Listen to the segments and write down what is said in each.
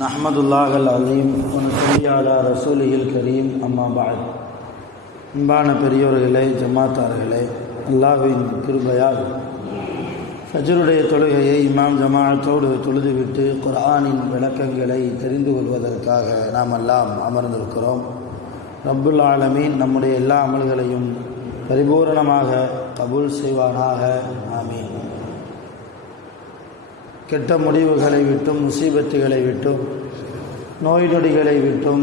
நஹ்மதுல்லாஹ் அல்-அலீம் வனுஸல்லி அலா ரசூலிஹில் கரீம். அம்மா பஅத். அன்பான பெரியோர்களே, ஜமாத்தார்களே, அல்லாஹ்வின் கிருபையால் ஃபஜ்ருடைய தொழுகையை இமாம் ஜமாஅத்தோடு தொழுதுவிட்டு குர்ஆனின் விளக்கங்களை தெரிந்து கொள்வதற்காக நாம் எல்லாம் அமர்ந்திருக்கிறோம். ரப்புல் ஆலமீன் நம்முடைய எல்லா அமல்களையும் பரிபூரணமாக கபூல் செய்வானாக. ஆமீன். கெட்ட முடிவுகளை விட்டும், முசீபத்துகளை விட்டும், நோய் நொடிகளை விட்டும்,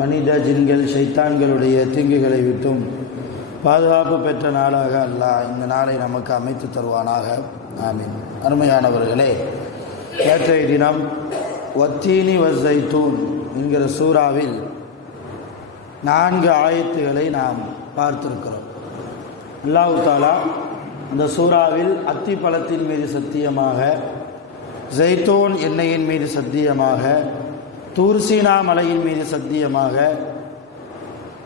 மனித ஜின்கள் ஷைத்தான்களுடைய தீங்குகளை விட்டும் பாதுகாப்பு பெற்ற நாளாக அல்லாஹ் இந்த நாளை நமக்கு அமைத்து தருவானாக. ஆமீன். அருமையானவர்களே, நேற்றைய தினம் வத்தீனி வஸ்ஸைத்தூன் என்கிற சூறாவில் 4 ஆயத்துகளை நாம் பார்த்திருக்கிறோம். அல்லாஹ் தஆலா இந்த சூறாவில் அத்தி பழத்தின் மீது சத்தியமாக, ஜைத்தூன் எண்ணெயின் மீது சத்தியமாக, தூர்சீனா மலையின் மீது சத்தியமாக,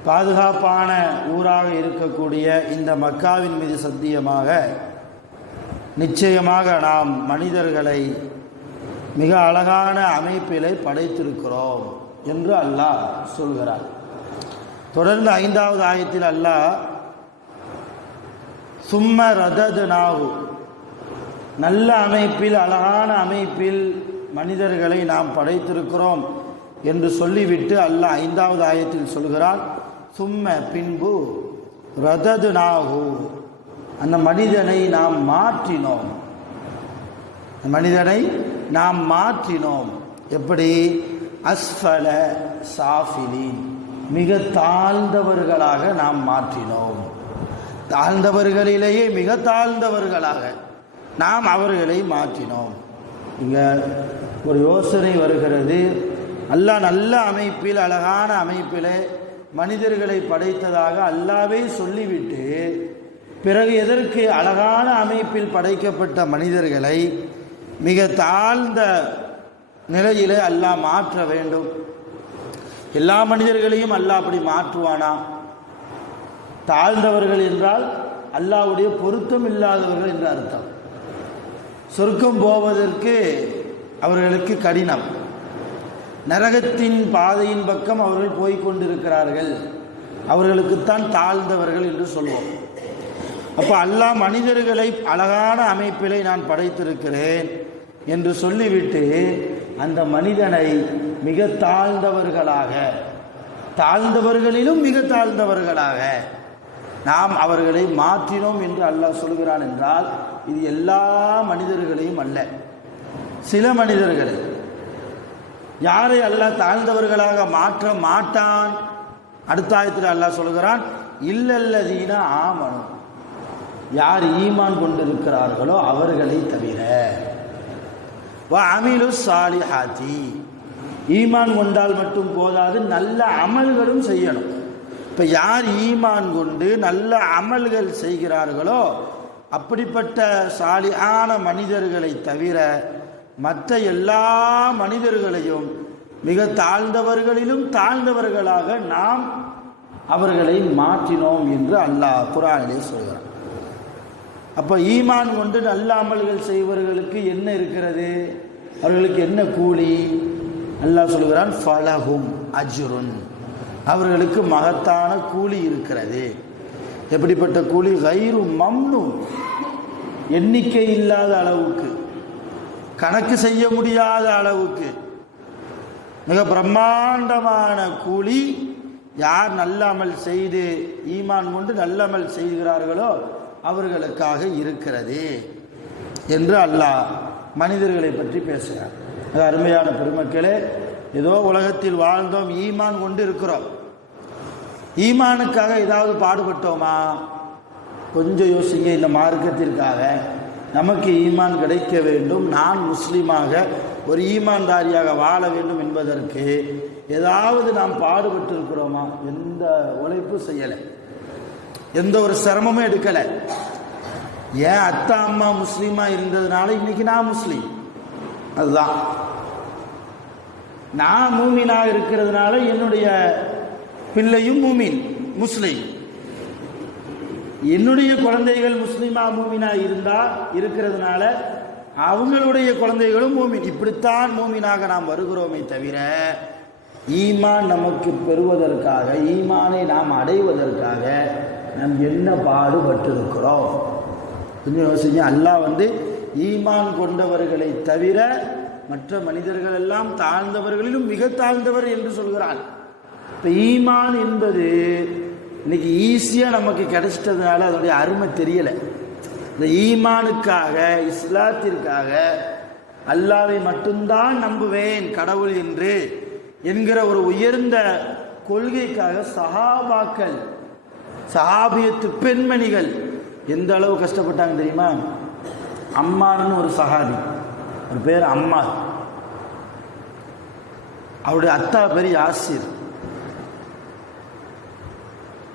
பாதுகாப்பான ஊராக இருக்கக்கூடிய இந்த மக்காவின் மீது சத்தியமாக, நிச்சயமாக நாம் மனிதர்களை மிக அழகான அமைப்பிலே படைத்திருக்கிறோம் என்று அல்லாஹ் சொல்கிறார். தொடர்ந்து 5வது ஆயத்தில் அல்லாஹ் சும்ம ரதத்னாஹு, நல்ல அமைப்பில், அழகான அமைப்பில் மனிதர்களை நாம் படைத்திருக்கிறோம் என்று சொல்லிவிட்டு அல்லாஹ் 5வது ஆயத்தில் சொல்கிறான், சும்ம பின்பு ரதத்னாஹு, அந்த மனிதனை நாம் மாற்றினோம். மனிதனை நாம் மாற்றினோம். எப்படி? அஸ்ஃபல சாஃபிலீன், மிக தாழ்ந்தவர்களாக நாம் மாற்றினோம். தாழ்ந்தவர்களிலேயே மிக தாழ்ந்தவர்களாக நாம் அவர்களை மாற்றினோம். இங்கே ஒரு யோசனை வருகிறது. அல்லாஹ் நல்ல அமைப்பில், அழகான அமைப்பில் மனிதர்களை படைத்ததாக அல்லாவே சொல்லிவிட்டு, பிறகு எதற்கு அழகான அமைப்பில் படைக்கப்பட்ட மனிதர்களை மிக தாழ்ந்த நிலையிலே அல்லாஹ் மாற்ற வேண்டும்? எல்லா மனிதர்களையும் அல்லாஹ் அப்படி மாற்றுவானா? தாழ்ந்தவர்கள் என்றால் அல்லாஹ்வுடைய பொருத்தம் இல்லாதவர்கள் என்று அர்த்தம். சொர்க்கம் போவதற்கு அவர்களுக்கு கடினம், நரகத்தின் பாதையின் பக்கம் அவர்கள் போய்கொண்டிருக்கிறார்கள், அவர்களுக்குத்தான் தாழ்ந்தவர்கள் என்று சொல்வோம். அப்போ அல்லாஹ் மனிதர்களை அழகான அமைப்பிலே நான் படைத்திருக்கிறேன் என்று சொல்லிவிட்டு அந்த மனிதனை மிக தாழ்ந்தவர்களாக, தாழ்ந்தவர்களிலும் மிக தாழ்ந்தவர்களாக நாம் அவர்களை மாற்றினோம் என்று அல்லாஹ் சொல்கிறான். என்றால் இது எல்லா மனிதர்களையும் அல்ல, சில மனிதர்களை. யாரை அல்லாஹ் தாழ்ந்தவர்களாக மாற்ற மாட்டான்? அடுத்த ஆயத்தில் அல்லாஹ் சொல்கிறான், இல்லல்லதீன ஆமனு, யார் ஈமான் கொண்டிருக்கிறார்களோ அவர்களை தவிர. வ அமிலு சாலிஹாத்தி, ஈமான் கொண்டால் மட்டும் போதாது, நல்ல அமல்களும் செய்யணும். இப்போ யார் ஈமான் கொண்டு நல்ல அமல்கள் செய்கிறார்களோ அப்படிப்பட்ட சாலிஹான மனிதர்களை தவிர மற்ற எல்லா மனிதர்களையும் மிக தாழ்ந்தவர்களிலும் தாழ்ந்தவர்களாக நாம் அவர்களை மாற்றினோம் என்று அல்லாஹ் குர்ஆனிலே சொல்கிறார். அப்போ ஈமான் கொண்டு நல்ல அமல்கள் செய்வர்களுக்கு என்ன இருக்கிறது? அவர்களுக்கு என்ன கூலி? அல்லாஹ் சொல்கிறான், ஃபலஹும் அஜ்ருன், அவர்களுக்கு மகத்தான கூலி இருக்கிறது. எப்படிப்பட்ட கூலி? கைரு மம்னூன், எண்ணிக்கை இல்லாத அளவுக்கு, கணக்கு செய்ய முடியாத அளவுக்கு மிக பிரம்மாண்டமான கூலி யார் நல்ல அமல் செய்து ஈமான் கொண்டு நல்ல அமல் செய்கிறார்களோ அவர்களுக்காக இருக்கிறது என்று அல்லாஹ் மனிதர்களை பற்றி பேசுகிறார். அது அருமையான பெருமக்களே, ஏதோ உலகத்தில் வாழ்ந்தோம், ஈமான் கொண்டு இருக்கிறோம். ஈமானுக்காக ஏதாவது பாடுபட்டோமா? கொஞ்சம் யோசிங்க. இந்த மார்க்கத்திற்காக நமக்கு ஈமான் கிடைக்க வேண்டும், நான் முஸ்லீமாக ஒரு ஈமான்தாரியாக வாழ வேண்டும் என்பதற்கு ஏதாவது நாம் பாடுபட்டு இருக்கிறோமா? எந்த உழைப்பு செய்யலை, எந்த ஒரு சிரமமும் எடுக்கலை. ஏன் அத்தா அம்மா முஸ்லீமா இருந்ததுனால இன்னைக்கு நான் முஸ்லீம், அதுதான். நான் மூமினாக இருக்கிறதுனால என்னுடைய பிள்ளையும் மூமின் முஸ்லீம், என்னுடைய குழந்தைகள் முஸ்லீமா மூமினா இருக்கிறதுனால அவங்களுடைய குழந்தைகளும் மூமின். இப்படித்தான் மூமினாக நாம் வருகிறோமே தவிர ஈமான் நமக்கு பெறுவதற்காக, ஈமானை நாம் அடைவதற்காக நாம் என்ன பாடுபட்டிருக்கிறோம் கொஞ்சம் யோசிங்க. அல்லாஹ் ஈமான் கொண்டவர்களை தவிர மற்ற மனிதர்கள் எல்லாம் தாழ்ந்தவர்களிலும் மிக தாழ்ந்தவர் என்று சொல்கிறான். இப்போ ஈமான் என்பது இன்னைக்கு ஈஸியாக நமக்கு கிடைச்சிட்டதுனால அதனுடைய அருமை தெரியலை. இந்த ஈமானுக்காக, இஸ்லாத்திற்காக, அல்லாஹ்வை மட்டும்தான் நம்புவேன் கடவுள் என்று என்கிற ஒரு உயர்ந்த கொள்கைக்காக சஹாபாக்கள், சஹாபியத்து பெண்மணிகள் எந்த அளவு கஷ்டப்பட்டாங்க தெரியுமா? அம்மார்னு ஒரு சஹாபி, ஒரு பேர் அம்மார், அவருடைய அத்தா பேர் யாசிர்.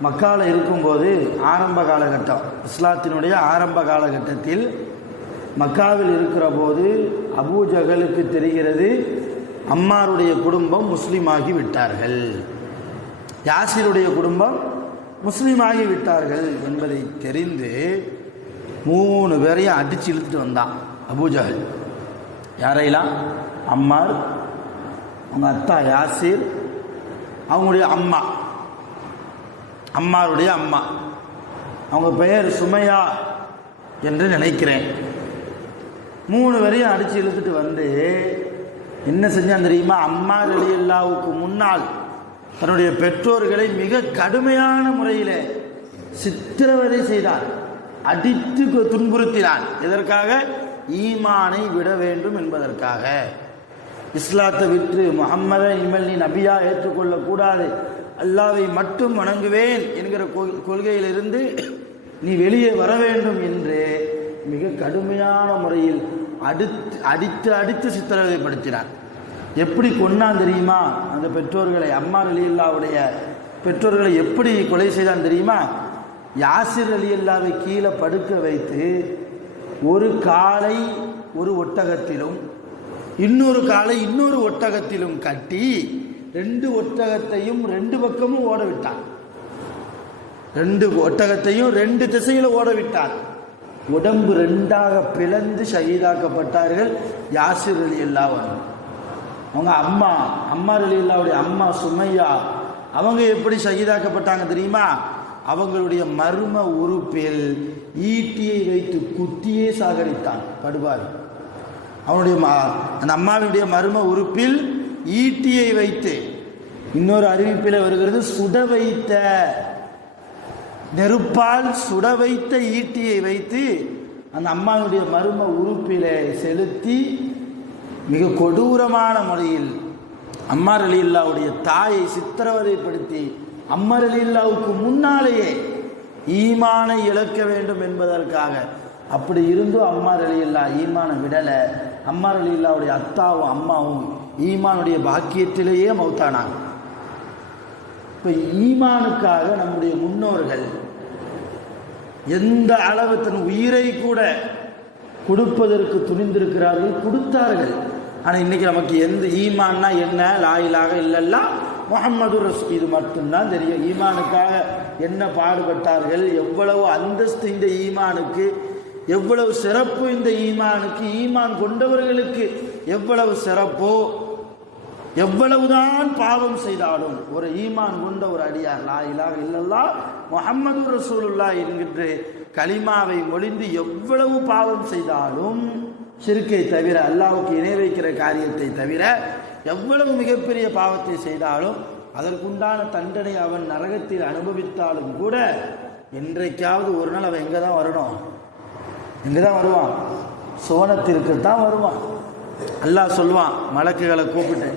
மக்காவில் இருக்கும்போது ஆரம்ப காலகட்டம், இஸ்லாத்தினுடைய ஆரம்ப காலகட்டத்தில் மக்காவில் இருக்கிற போது அபூஜகலுக்கு தெரிகிறது அம்மாருடைய குடும்பம் முஸ்லீமாகி விட்டார்கள், யாசிருடைய குடும்பம் முஸ்லீமாகி விட்டார்கள் என்பதை தெரிந்து 3 பேரையும் அடித்து இழுத்துட்டு வந்தான் அபூஜகல். யாரையெல்லாம்? அம்மார், அவங்க அத்தா யாசிர், அவங்களுடைய அம்மா, அம்மாருடைய அம்மா, அவங்க பெயர் சுமையா என்று நினைக்கிறேன். 3 பேரையும் அடித்து இழுத்துட்டு வந்து என்ன செஞ்சான் தெரியுமா? அம்மார் ரலியல்லாஹுவுக்கு முன்னால் தன்னுடைய பெற்றோர்களை மிக கடுமையான முறையில் சித்திரவதை செய்தார், அடித்து துன்புறுத்தினான். எதற்காக? ஈமானை விட வேண்டும் என்பதற்காக. இஸ்லாத்தை விட்டு முஹம்மதை இனிமேல் நீ நபியா ஏற்றுக்கொள்ளக்கூடாது, அல்லாஹ்வை மட்டும் வணங்குவேன் என்கிற கொள்கையிலிருந்து நீ வெளியே வர வேண்டும் என்று மிக கடுமையான முறையில் அடித்து சித்திரவதைப்படுத்தினார். எப்படி கொன்னான் தெரியுமா? அந்த பெற்றோர்களை, அம்மார் ரலியல்லாஹுடைய பெற்றோர்களை எப்படி கொலை செய்தான் தெரியுமா? யாசிர் ரலியல்லாஹுவை கீழே படுக்க வைத்து ஒரு காலை ஒரு ஒட்டகத்திலும் இன்னொரு காலை இன்னொரு ஒட்டகத்திலும் கட்டி 2 ஒட்டகத்தையும் 2 பக்கமும் ஓட விட்டான். 2 ஒட்டகத்தையும் 2 திசையில ஓட விட்டான். உடம்பு 2ஆக பிளந்து ஷஹீதாக்கப்பட்டார்கள் யாசிர் ரலியல்லாஹு அன்ஹு. அவங்க அம்மா, அம்மார் ரலியல்லாஹுடைய அம்மா சுமையா, அவங்க எப்படி ஷஹீதாக்கப்பட்டாங்க தெரியுமா? அவங்களுடைய மர்ம உறுப்பில் ஈட்டியை வைத்து குத்தியே சாகடித்தான் படுபாவி. அவனுடைய அந்த அம்மாவினுடைய மர்ம உறுப்பில் ஈட்டியை வைத்து, இன்னொரு அறிவிப்பில் வருகிறது சுட வைத்த, நெருப்பால் சுட வைத்த ஈட்டியை வைத்து அந்த அம்மாவுடைய மர்ம உறுப்பிலே செலுத்தி மிக கொடூரமான முறையில் அம்மார் ரலியல்லாஹுடைய தாயை சித்திரவதைப்படுத்தி அம்மார் ரலியல்லாஹுவுக்கு முன்னாலேயே ஈமானை இழக்க வேண்டும் என்பதற்காக. அப்படி இருந்தும் அம்மார் ரலியல்லாஹு ஈமானை விடலை. அம்மார் ரலியல்லாஹுடைய அத்தாவும் அம்மாவும் ஈமானுடைய பாக்கியத்திலேயே மௌத்தானாங்க. இப்போ ஈமானுக்காக நம்முடைய முன்னோர்கள் எந்த அளவு தன் உயிரை கூட கொடுப்பதற்கு துணிந்திருக்கிறார்கள், கொடுத்தார்கள். ஆனால் இன்னைக்கு நமக்கு எந்த ஈமான்னா என்ன, லா இலாஹ இல்லல்லாஹ் முஹம்மது ரசூல், இது மட்டும்தான் தெரியும். ஈமானுக்காக என்ன பாடுபட்டார்கள், எவ்வளவு அந்தஸ்து இந்த ஈமானுக்கு, எவ்வளவு சிறப்பு இந்த ஈமானுக்கு, ஈமான் கொண்டவர்களுக்கு எவ்வளவு சிறப்போ, எவ்வளவுதான் பாவம் செய்தாலும் ஒரு ஈமான் கொண்ட ஒரு அடியார் லா இலாஹ இல்லல்லாஹ் முஹம்மது ரசூலுல்லாஹ் என்கின்ற கலிமாவை மொழிந்து எவ்வளவு பாவம் செய்தாலும், ஷிர்க்கை தவிர, அல்லாஹ்வுக்கு இணை வைக்கிற காரியத்தை தவிர எவ்வளவு மிகப்பெரிய பாவத்தை செய்தாலும் அதற்குண்டான தண்டனை அவன் நரகத்தில் அனுபவித்தாலும் கூட என்றைக்காவது ஒரு நாள் அவன் எங்கே தான் வரணும்? எங்கே தான் வருவான்? சோனத்திற்கு தான் வருவான். அல்லாஹ் சொல்லுவான் மலக்குகளை கூப்பிட்டு,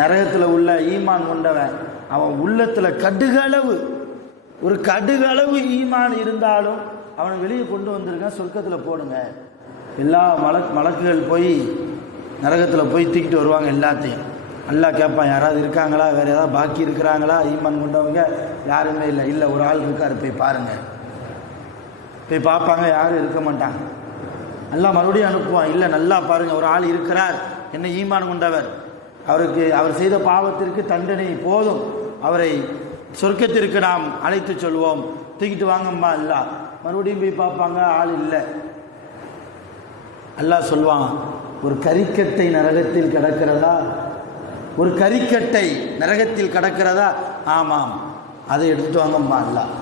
நரகத்தில் உள்ள ஈமான் கொண்டவன் அவன் உள்ளத்தில் கடுகளவு, ஒரு கடுகளவு ஈமான் இருந்தாலும் அவனை வெளியே கொண்டு வந்திருக்கான், சொர்க்கத்தில் போடுங்க. எல்லா மலக்குகள் போய் நரகத்தில் போய் தூக்கிட்டு வருவாங்க எல்லாத்தையும். அல்லாஹ் கேட்பான், யாராவது இருக்காங்களா, வேறு ஏதாவது பாக்கி இருக்கிறாங்களா ஈமான் கொண்டவங்க? யாருமே இல்லை. இல்லை, ஒரு ஆள் இருக்கார், போய் பாருங்கள். போய் பார்ப்பாங்க, யாரும் இருக்க மாட்டாங்க. அல்லாஹ் மறுபடியும் அனுப்புவான், இல்லை நல்லா பாருங்கள், ஒரு ஆள் இருக்கிறார், என்ன ஈமான் கொண்டவர், அவருக்கு அவர் செய்த பாவத்திற்கு தண்டனை போதும், அவரை சொர்க்கத்திற்கு நாம் அழைத்து சொல்வோம், தூக்கிட்டு வாங்கம்மா. அல்லாஹ் மறுபடியும் போய் பார்ப்பாங்க, ஆள் இல்லை. அல்லாஹ் சொல்வான், ஒரு கரிக்கட்டை நரகத்தில் கிடக்கிறதா? ஒரு கரிக்கட்டை நரகத்தில் கிடக்கிறதா? ஆமாம், அதை எடுத்துட்டு வாங்கம்மா. அல்லாஹ்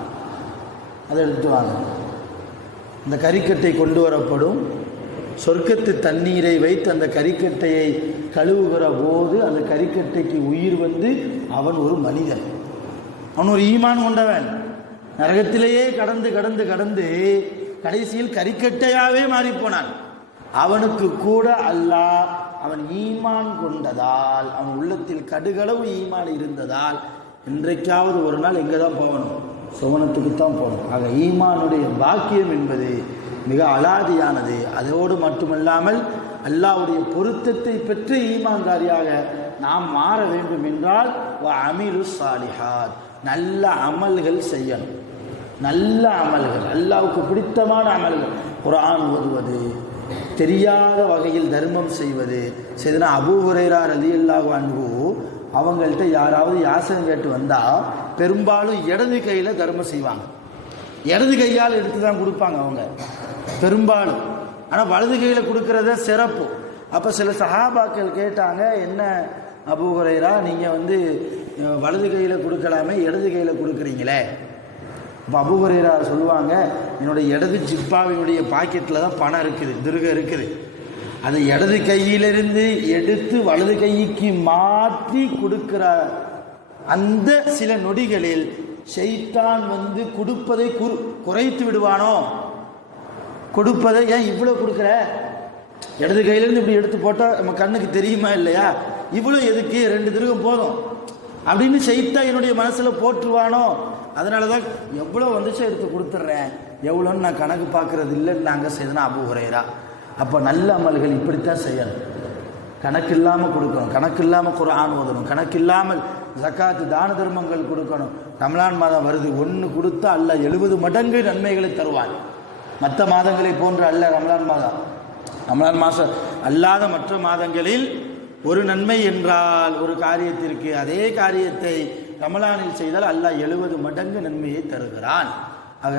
அதை எடுத்துட்டு வாங்க. அந்த கரிக்கட்டை கொண்டு வரப்படும். சொர்க்கத்து தண்ணீரை வைத்து அந்த கரிக்கட்டையை கழுவுகிற போது அந்த கரிக்கட்டைக்கு உயிர் வந்து அவன் ஒரு மனிதன், அவன் ஒரு ஈமான் கொண்டவன். நரகத்திலேயே கடந்து கடந்து கடந்து கடைசியில் கரிக்கட்டையாவே மாறிப்போனான். அவனுக்கு கூட அல்லாஹ் அவன் ஈமான் கொண்டதால், அவன் உள்ளத்தில் கடுகளவு ஈமான் இருந்ததால் இன்றைக்காவது ஒரு நாள் எங்கே தான் போகணும்? சுவனத்துக்கு தான் போகணும். ஆக ஈமானுடைய பாக்கியம் என்பது மிக அலாதியானது. அதோடு மட்டுமல்லாமல் அல்லாஹ்வுடைய பொருத்தத்தை பெற்று ஈமான்தாரியாக நாம் மாற வேண்டும் என்றால் அமீரு சாலிஹாத், நல்ல அமல்கள் செய்யணும். நல்ல அமல்கள், அல்லாஹ்வுக்கு பிடித்தமான அமல்கள், குர்ஆன் ஓதுவது, தெரியாத வகையில் தர்மம் செய்வது. செய்தனா அபூ ஹுரைரா ரலியல்லாஹு அன்ஹு அவங்கள்ட்ட யாராவது யாசகம் கேட்டு வந்தால் பெரும்பாலும் இடது கையில் தர்மம் செய்வாங்க. இடது கையால் எடுத்து தான் கொடுப்பாங்க அவங்க பெரும்பாலும். ஆனால் வலது கையில் கொடுக்கறத சிறப்பு. அப்போ சில சஹாபாக்கள் கேட்டாங்க, என்ன அபூ ஹுரைரா, நீங்கள் வலது கையில் கொடுக்கலாமே, இடது கையில் கொடுக்குறீங்களே? இப்போ அபூ ஹுரைரா சொல்லுவாங்க, என்னுடைய இடது ஜிப்பாவினுடைய பாக்கெட்டில் தான் பணம் இருக்குது, திருகம் இருக்குது. அதை இடது கையிலிருந்து எடுத்து வலது கைக்கு மாற்றி கொடுக்கிற அந்த சில நொடிகளில் ஷைத்தான் கொடுப்பதை குறைத்து விடுவானோ. கொடுப்பதை ஏன் இவ்வளோ கொடுக்குற, இடது கையிலேருந்து இப்படி எடுத்து போட்டால் நம்ம கண்ணுக்கு தெரியுமா இல்லையா, இவ்வளோ எதுக்கு, 2 திருகம் போதும் அப்படின்னு ஷைத்தான் என்னுடைய மனசில் போட்டுருவானோ. அதனால தான் எவ்வளோ வந்துச்சோ எடுத்து கொடுத்துட்றேன், எவ்வளோன்னு நான் கணக்கு பார்க்குறது இல்லைன்னு நாங்கள் செய்தனா அபூ ஹுரைரா. அப்போ நல்ல அமல்கள் இப்படித்தான் செய்யணும். கணக்கு இல்லாமல் கொடுக்கணும், கணக்கு இல்லாமல் குர்ஆன் ஓதணும், கணக்கு இல்லாமல் ஜக்காத்து தான தர்மங்கள் கொடுக்கணும். ரமலான் மாதம் வருது, 1 கொடுத்தா அல்லாஹ் 70 மடங்கு நன்மைகளை தருவான். மற்ற மாதங்களை போன்று அல்ல ரமலான் மாதம். ரமலான் மாதம் அல்லாத மற்ற மாதங்களில் ஒரு நன்மை என்றால் ஒரு காரியத்திற்கு அதே காரியத்தை ரமலானில் செய்தால் அல்லாஹ் 70 மடங்கு நன்மையை தருகிறான். ஆக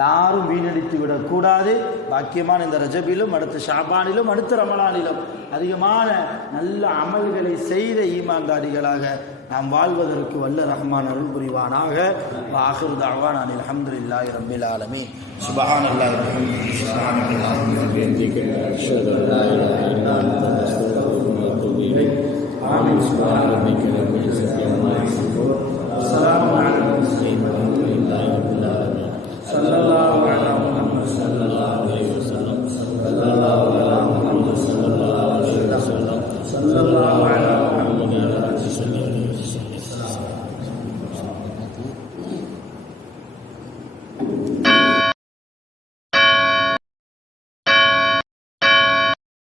யாரும் வீணடித்து விடக்கூடாது. பாக்கியமான இந்த ரஜபிலும் அடுத்த ஷாபானிலும் அடுத்த ரமலானிலும் அதிகமான நல்ல அமல்களை செய்த ஈமான்தாரிகளாக நாம் வாழ்வதற்கு வல்ல ரஹ்மான் அருள் புரிவானாக. ஆகிரு தஅவானா அல்ஹம்துலில்லாஹி ரப்பில் ஆலமீன். சுப்ஹானல்லாஹி வ பிஹம்திஹி.